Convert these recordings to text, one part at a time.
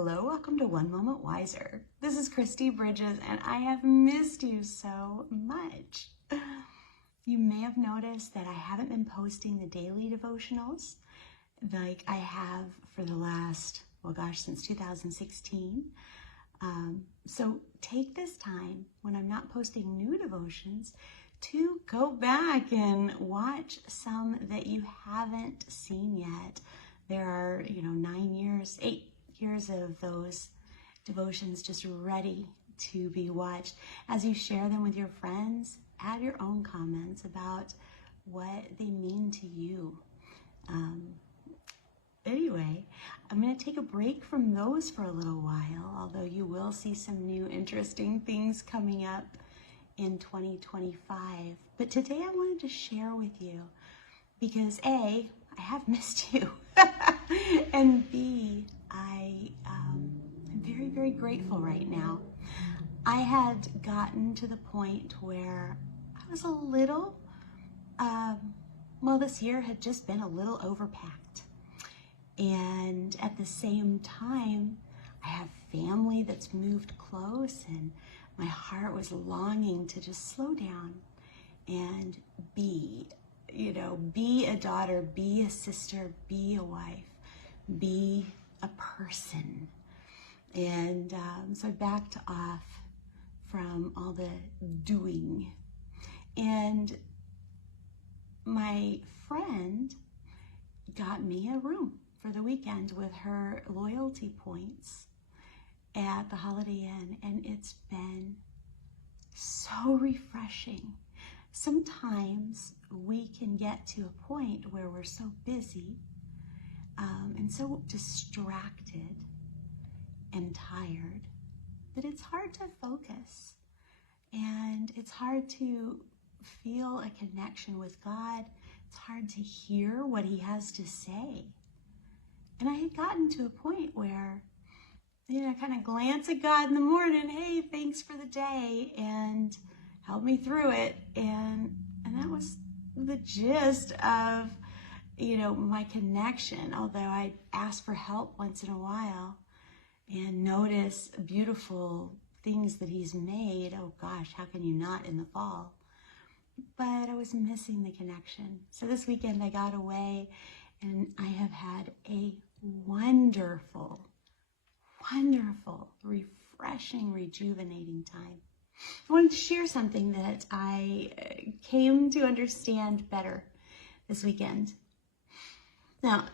Hello, welcome to One Moment Wiser. This is Christy Bridges, and I have missed you so much. You may have noticed that I haven't been posting the daily devotionals like I have for the last, since 2016. So take this time when I'm not posting new devotions to go back and watch some that you haven't seen yet. There are, 8 years of those devotions just ready to be watched. As you share them with your friends, add your own comments about what they mean to you. Anyway, I'm going to take a break from those for a little while, although you will see some new interesting things coming up in 2025. But today I wanted to share with you because A, I have missed you, and B, I am very, very grateful right now. I had gotten to the point where I was a little, this year had just been a little overpacked. And at the same time, I have family that's moved close, and my heart was longing to just slow down and be a daughter, be a sister, be a wife, be a person. And so I backed off from all the doing. And my friend got me a room for the weekend with her loyalty points at the Holiday Inn, and it's been so refreshing. Sometimes we can get to a point where we're so busy and so distracted and tired that it's hard to focus, and it's hard to feel a connection with God. It's hard to hear what He has to say. And I had gotten to a point where, I kind of glance at God in the morning, hey, thanks for the day, and help me through it. And that was the gist of, my connection, although I ask for help once in a while and notice beautiful things that He's made. Oh gosh, how can you not in the fall? But I was missing the connection. So this weekend I got away, and I have had a wonderful, refreshing, rejuvenating time. I wanted to share something that I came to understand better this weekend. Now,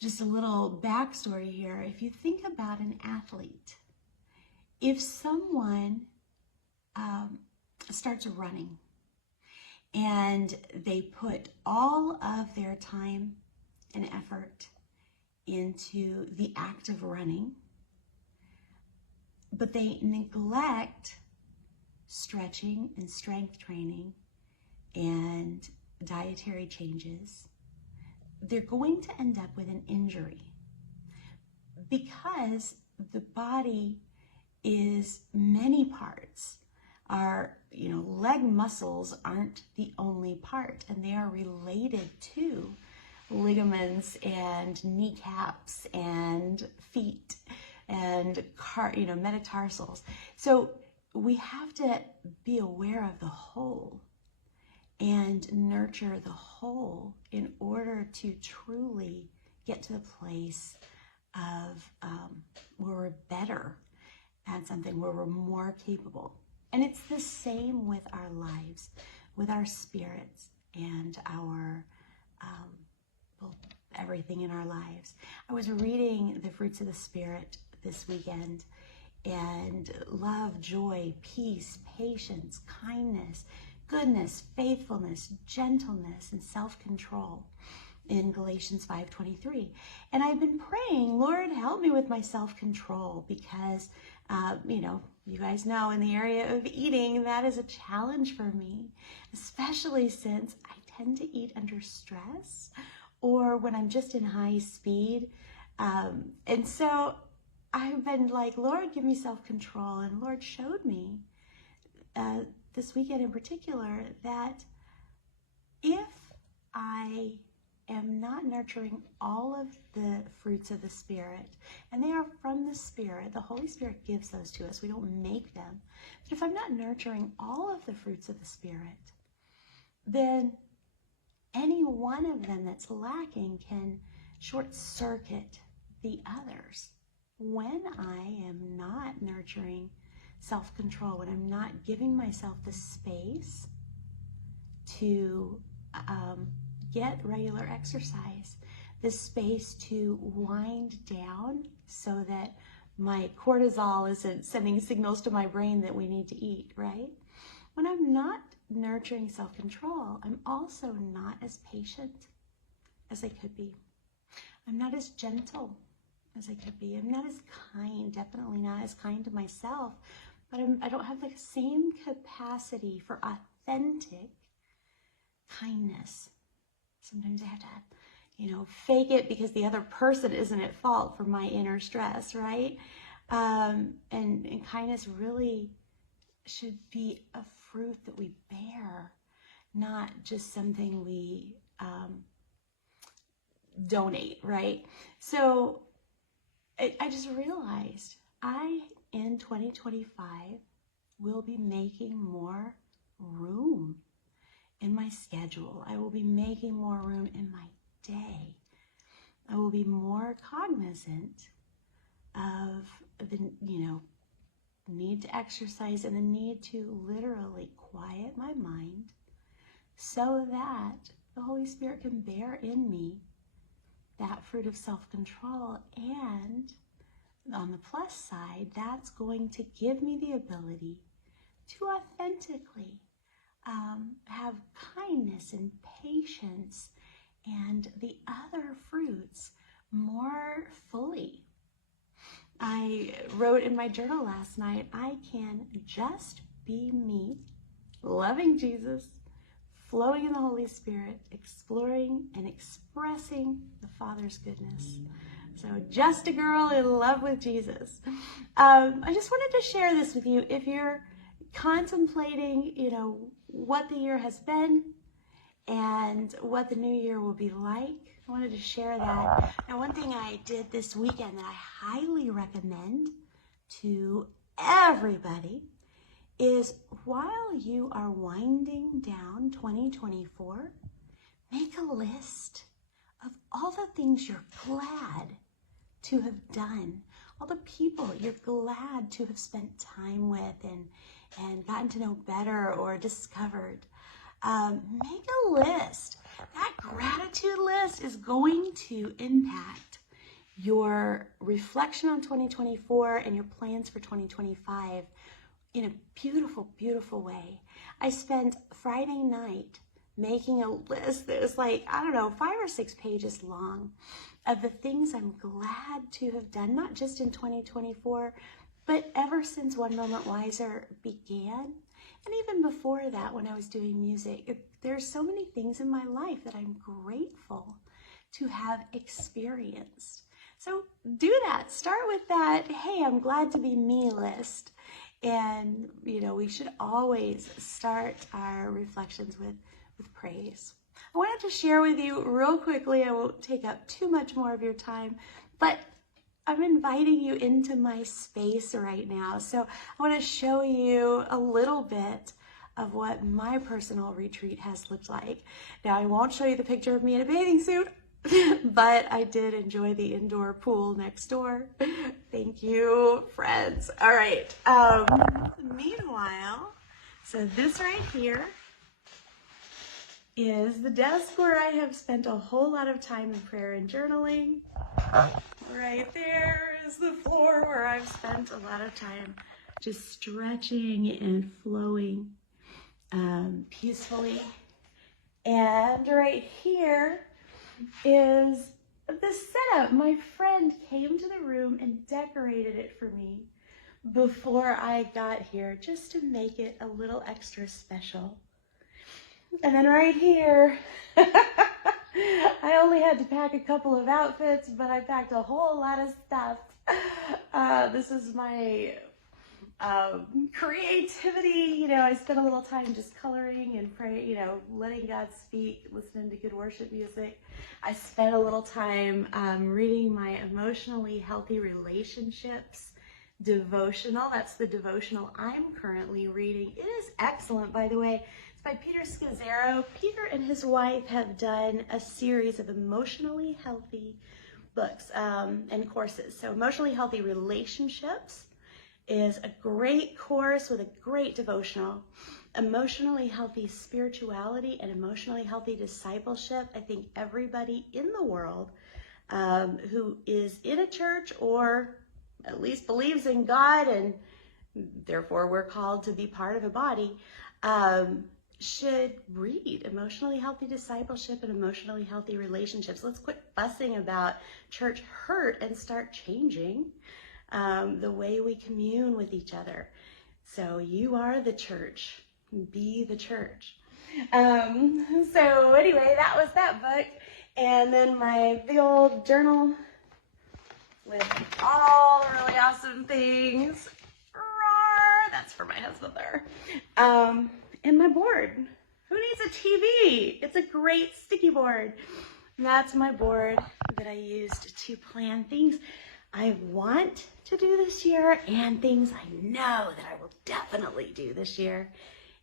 just a little backstory here. If you think about an athlete, if someone starts running and they put all of their time and effort into the act of running, but they neglect stretching and strength training and dietary changes, they're going to end up with an injury, because the body is many parts. Our, leg muscles aren't the only part, and they are related to ligaments and kneecaps and feet and metatarsals. So we have to be aware of the whole and nurture the whole in order to truly get to the place of where we're better at something, where we're more capable. And it's the same with our lives, with our spirits and our everything in our lives. I was reading the fruits of the Spirit this weekend, and love, joy, peace, patience, kindness, goodness, faithfulness, gentleness, and self-control in Galatians 5:23. And I've been praying, Lord, help me with my self-control, because, you guys know in the area of eating, that is a challenge for me, especially since I tend to eat under stress or when I'm just in high speed. And so I've been like, Lord, give me self-control. And Lord showed me this weekend in particular that if I am not nurturing all of the fruits of the Spirit, and they are from the Spirit, the Holy Spirit gives those to us. We don't make them. But if I'm not nurturing all of the fruits of the Spirit, then any one of them that's lacking can short circuit the others. When I am not nurturing self-control, when I'm not giving myself the space to get regular exercise, the space to wind down so that my cortisol isn't sending signals to my brain that we need to eat, right? When I'm not nurturing self-control, I'm also not as patient as I could be. I'm not as gentle as I could be. I'm not as kind, definitely not as kind to myself, but I don't have the same capacity for authentic kindness. Sometimes I have to, fake it because the other person isn't at fault for my inner stress, right? And kindness really should be a fruit that we bear, not just something we donate, right? So I just realized in 2025, will be making more room in my schedule. I will be making more room in my day. I will be more cognizant of the, need to exercise and the need to literally quiet my mind so that the Holy Spirit can bear in me that fruit of self-control. And on the plus side, that's going to give me the ability to authentically have kindness and patience and the other fruits more fully. I wrote in my journal last night, I can just be me, loving Jesus, flowing in the Holy Spirit, exploring and expressing the Father's goodness. So just a girl in love with Jesus. I just wanted to share this with you. If you're contemplating, what the year has been and what the new year will be like, I wanted to share that. Now, one thing I did this weekend that I highly recommend to everybody is while you are winding down 2024, make a list of all the things you're glad to have done, all the people you're glad to have spent time with and gotten to know better or discovered. Make a list. That gratitude list is going to impact your reflection on 2024 and your plans for 2025 in a beautiful, beautiful way. I spent Friday night making a list that was 5 or 6 pages long of the things I'm glad to have done, not just in 2024, but ever since One Moment Wiser began. And even before that, when I was doing music, there's so many things in my life that I'm grateful to have experienced. So do that. Start with that, hey, I'm glad to be me list. And, we should always start our reflections with praise. I wanted to share with you real quickly, I won't take up too much more of your time, but I'm inviting you into my space right now. So I want to show you a little bit of what my personal retreat has looked like. Now, I won't show you the picture of me in a bathing suit, but I did enjoy the indoor pool next door. Thank you, friends. All right. Meanwhile, so this right here is the desk where I have spent a whole lot of time in prayer and journaling. Right there is the floor where I've spent a lot of time just stretching and flowing peacefully. And right here is the setup. My friend came to the room and decorated it for me before I got here, just to make it a little extra special. And then right here, I only had to pack a couple of outfits, but I packed a whole lot of stuff. This is my Creativity, I spent a little time just coloring and praying, letting God speak, listening to good worship music. I spent a little time reading my Emotionally Healthy Relationships devotional. That's the devotional I'm currently reading. It is excellent, by the way. It's by Peter Scazzaro. Peter and his wife have done a series of emotionally healthy books and courses. So Emotionally Healthy Relationships is a great course with a great devotional. Emotionally Healthy Spirituality and Emotionally Healthy Discipleship. I think everybody in the world who is in a church or at least believes in God, and therefore we're called to be part of a body, should read Emotionally Healthy Discipleship and Emotionally Healthy Relationships. Let's quit fussing about church hurt and start changing the way we commune with each other. So you are the church. Be the church. So anyway, that was that book. And then my big old journal with all the really awesome things. Roar! That's for my husband there. And my board. Who needs a TV? It's a great sticky board. And that's my board that I used to plan things I want to do this year and things I know that I will definitely do this year.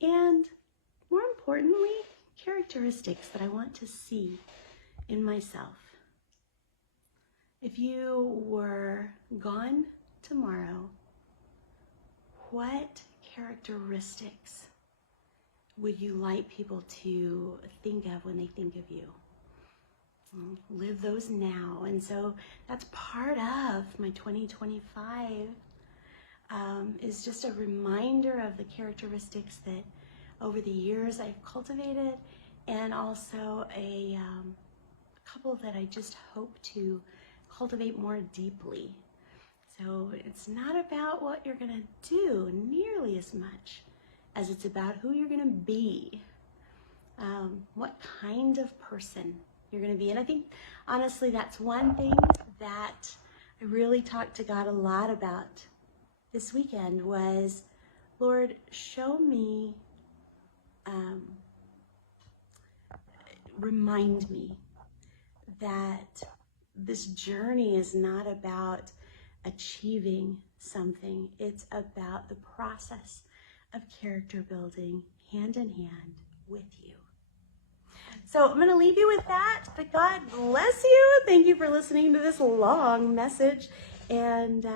And more importantly, characteristics that I want to see in myself. If you were gone tomorrow, what characteristics would you like people to think of when they think of you? Live those now. And so that's part of my 2025 is just a reminder of the characteristics that over the years I've cultivated, and also a couple that I just hope to cultivate more deeply. So it's not about what you're going to do nearly as much as it's about who you're going to be, what kind of person you're going to be. And I think, honestly, that's one thing that I really talked to God a lot about this weekend was, Lord, show me, remind me that this journey is not about achieving something. It's about the process of character building hand in hand with you. So I'm going to leave you with that, but God bless you. Thank you for listening to this long message. And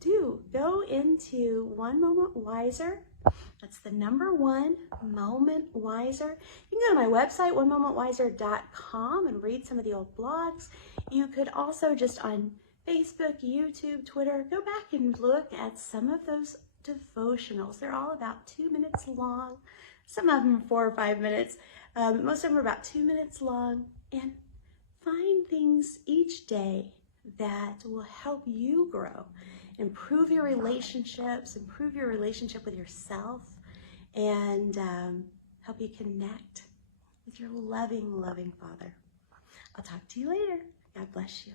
do go into One Moment Wiser. That's the number one, Moment Wiser. You can go to my website, onemomentwiser.com, and read some of the old blogs. You could also just on Facebook, YouTube, Twitter, go back and look at some of those devotionals. They're all about 2 minutes long. Some of them are 4 or 5 minutes. Most of them are about 2 minutes long. And find things each day that will help you grow, improve your relationships, improve your relationship with yourself, and help you connect with your loving, loving Father. I'll talk to you later. God bless you.